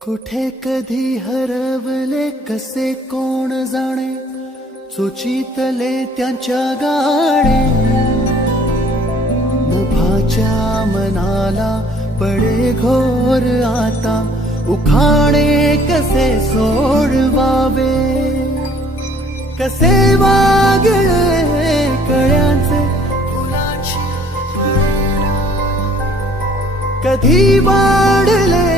कुठे कधी हरवले कसे कोण जाणे, सुचितले त्यांच्या गाणे. नभाच्या मनाला पडे घोर आता, उखाणे कसे सोडवावे. कसे वागले कळ्यांचे फुलाची कळेना, कधी वाढले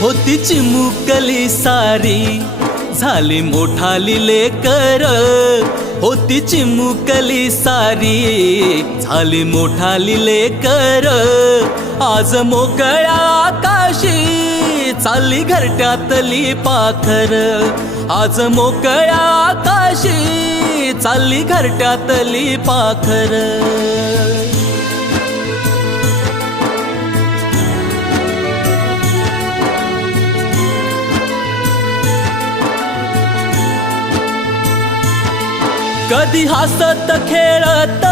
होती चिमुकली सारी झाली मोठाली लेकर. होती चिमुकली सारी झाली मोठाली लेकर. आज मोकळ्या आकाशी चालली घरट्यातली पाखर. आज मोकळ्या आकाशी चालली घरट्यातली पाखर. कधी हसत खेळत